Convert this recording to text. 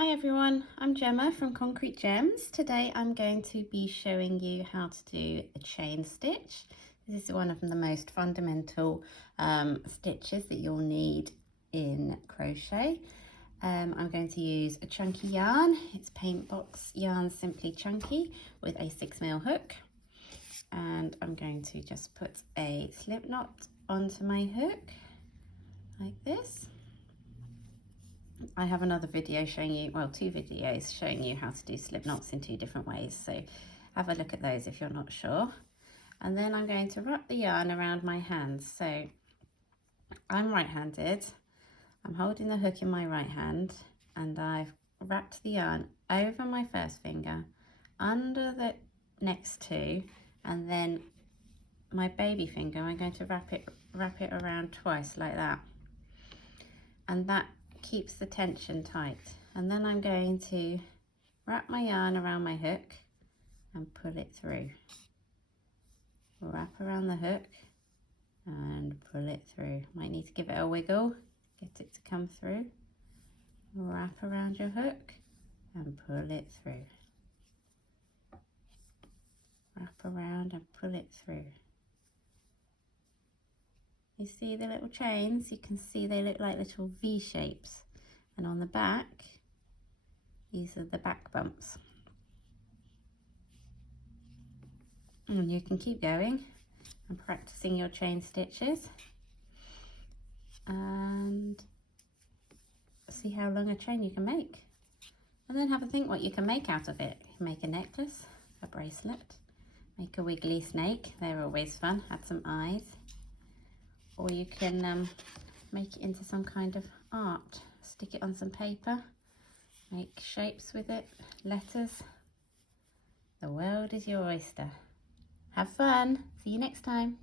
Hi everyone, I'm Gemma from Concrete Gems. Today I'm going to be showing you how to do a chain stitch. This is one of the most fundamental stitches that you'll need in crochet. I'm going to use a chunky yarn. It's Paint Box Yarn Simply Chunky with a 6mm hook. And I'm going to just put a slip knot onto my hook like this. I have another video showing you, well, two videos showing you how to do slip knots in two different ways, so have a look at those if you're not sure. And then I'm going to wrap the yarn around my hands. So I'm right-handed, I'm holding the hook in my right hand, and I've wrapped the yarn over my first finger, under the next two, and then my baby finger, I'm going to wrap it around twice like that. And that keeps the tension tight. And then I'm going to wrap my yarn around my hook and pull it through. Wrap around the hook and pull it through. Might need to give it a wiggle, get it to come through. Wrap around your hook and pull it through. Wrap around and pull it through. You see the little chains? You can see they look like little V shapes. And on the back, these are the back bumps. And you can keep going and practicing your chain stitches and see how long a chain you can make. And then have a think what you can make out of it. Make a necklace, a bracelet, make a wiggly snake. They're always fun. Add some eyes. Or you can make it into some kind of art. Stick it on some paper, make shapes with it, letters. The world is your oyster. Have fun. See you next time.